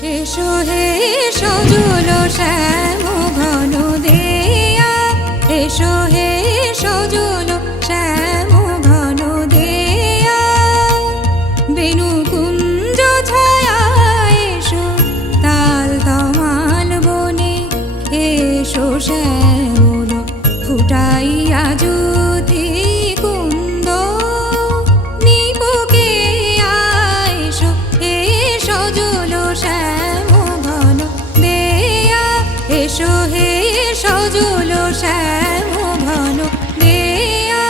এসো হে সজল শ্যাম ঘন দেয়া, এসো হে সজল শ্যাম ঘন দেয়া, বেণু কুঞ্জ ছায়া এসো তাল তমাল বনে, এসো শ্যামল ফুটাইয়া জ্যোতি কুন্দ, নিপকে এসো হে সজল শ্যাম ঘন দেয়া, এসো হে সজল শ্যাম ঘন দেয়া।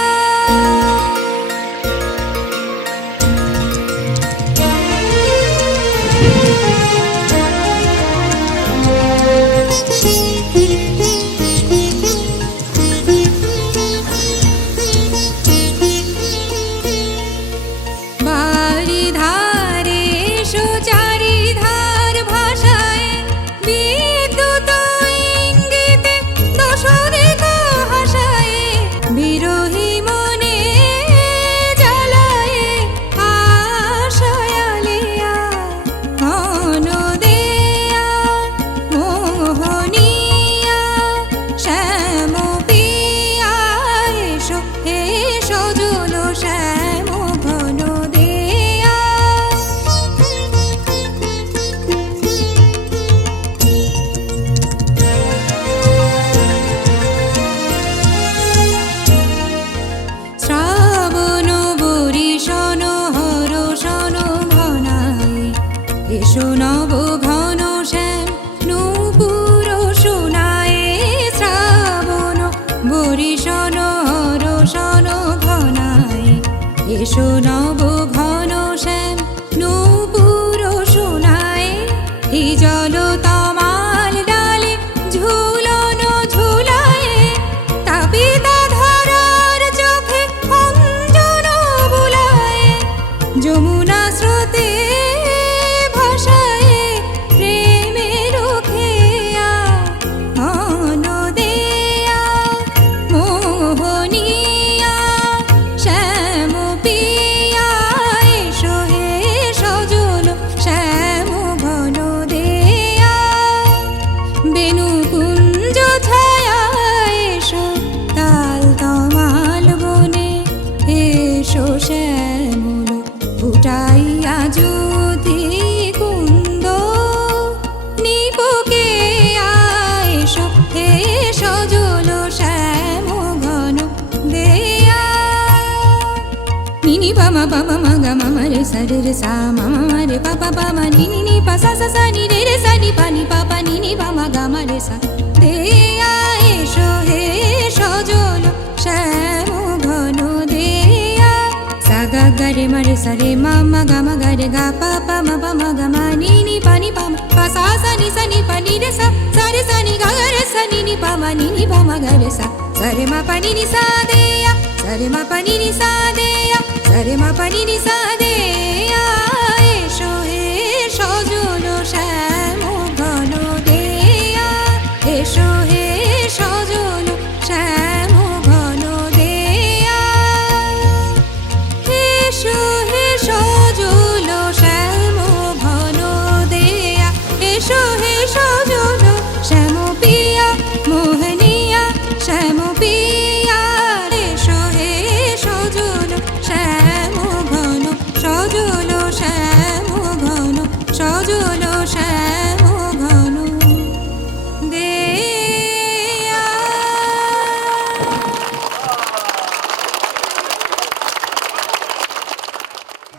বারিধারে এসো চারিধার ভাষায়, বিদ্যুৎ ইঙ্গিতে দশ দিক হাসায়, বিরহী মনে জ্বালায় আশায় আলিয়া ঘন দেয়া, মোহনিয়া শ্যাম পিয়া এসো হে সজল শ্যাম ঘন দেয়া। শ্রাবণ বরিশন হরষণ ঘনায়, এসো নব ঘন শ্যাম নূপুর শোনায়, শ্রাবণ বরিশন হরষণ ঘনায়, এসো নব ঘন শ্যাম নূপুর শোনায়, এই জল তমাল ডালে ঝুলন ঝুলায়, তাপিতা ধারার চোখে অঞ্জন বুলায়, যমুনা স্রোতে ভাসায় প্রেমের খেয়া ঘন দেয়া, মোহনিয়া শ্যাম পিয়া এসো হে সজল শ্যাম ঘন দেয়া, বেণু কুঞ্জ ছায়া এসো তাল তমাল বনে, এসো শ্যামল ফুটাইয়া জ্যোতি কুন্দ, নিপকে এসো হে সজল শ্যাম ঘন দেয়া। নিনি পামা পামা মাগা মামা রে সা রে রে সা মামা মা রে পাপা পামা নিনি নি পা সা সা সা নি রে রে সা নি পা নি পাপা নিনি পামা গা মা রে সা দেয়া, এসো হে সজল শ্যাম ঘন দেয়া। সা গা গা রে মা রে সা রে মামা গা মা গা রে গা পাপা মা পামা গা মা নিনি পা নি পামা পা সা সা নি পা নি রে সা রে সা নি গা গা রে সা নিনি পামা নিনি পামা গা রে সা রে মা পা নি নি সা দেয়া, রে মা পা নি নি সা দেয়া, রে মা পা নি নি সা দেয়া, এসো হে সজল শ্যাম ঘন দেয়া, এসো হে সজল শ্যাম ঘন দেয়া, এসো হে সজল শ্যাম ঘন দেয়া, এসো হে